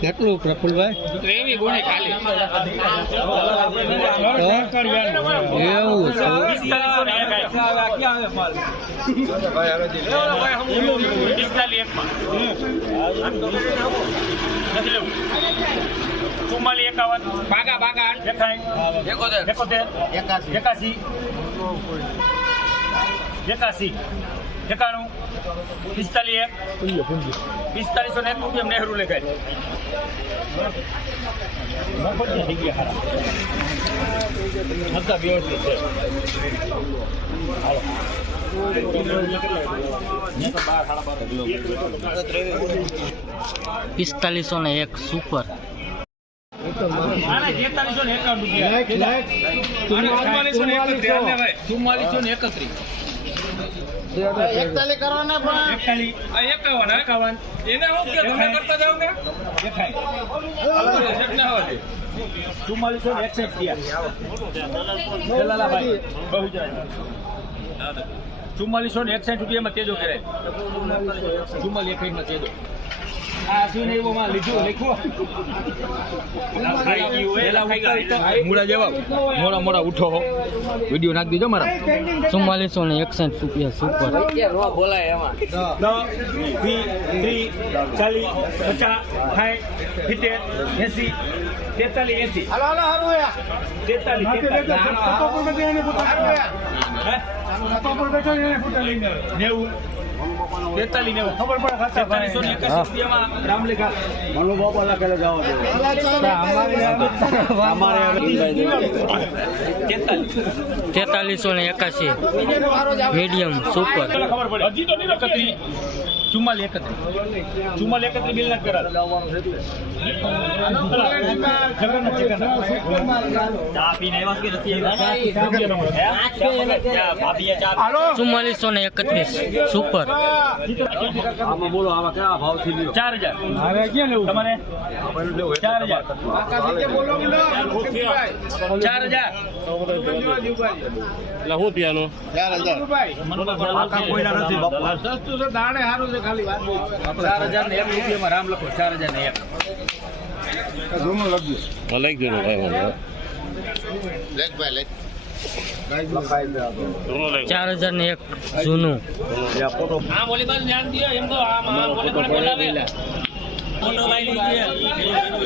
કેટલું પ્રફુલભાઈ? ત્રેવી ગુણી ખાલી. એવું ચુમ્માલી એકાવન બાગા બાગા એકોતેર એકાસી. એકાસી એકાણું પિસ્તાલીસ એક પિસ્તાલીસો ને એક રૂપિયા નહેરુ લેખાય. વ્યવસ્થિત છે. પિસ્તાલીસો ને એક સુપર ચુમ્માલીસો ને એકત્રીસ. ચુમ્માલીસો ને એકત્રીસ એકતાલીસ આ એકાવન એકાવન. એને હું કે તમે કરતા જાવ ને? ચુમ્માલીસો ને એકસઠ થયા બહુ જાય ચુમ્માલીસો ને એકસઠ રૂપિયામાં તેજો કરાય ચુમ્માલી એકસઠમાં તેજો. આ શું એવું માં લીધું લખ્યું મૂળા જેવા મોડા મોડા ઉઠો વીડિયો નાખી દીધો મારા ચુમ્માલીસો ને એકસઠ રૂપિયા સુપર બોલાય એમાં ત્રીસ ચાલીસ પચાસ સાઠ સિત્તેર એસી તેતાલીસ એસી તેતાલીસ નેવું તેતાલીસ નેવું. ખબર પડે તેતાલીસો ને એકાસી રૂપિયામાં રામલેખા તેતાલીસ તેતાલીસો ને એકાશી મીડિયમ સુપર ખબર હજી તો નહીં એકત્રી ચુમ્માલી એકત્રી ચુમ્માલી એકત્રી બિલ નથી કરાતા ને એકત્રીસ. સુપર બોલો આવા કયા ભાવ ચુમ્માલીસો એકત્રીસ સુપર ચાર હજાર. તમારે ચાર હજાર. ચાર હજાર ચાર હજાર રામ લખો ચાર હજાર ને એક ચાર હજાર ને એક. જૂનું ધ્યાન દો એમ તો આ માલ બોલી બાજુ બોલાવે ફોટો. લાઈ લીધી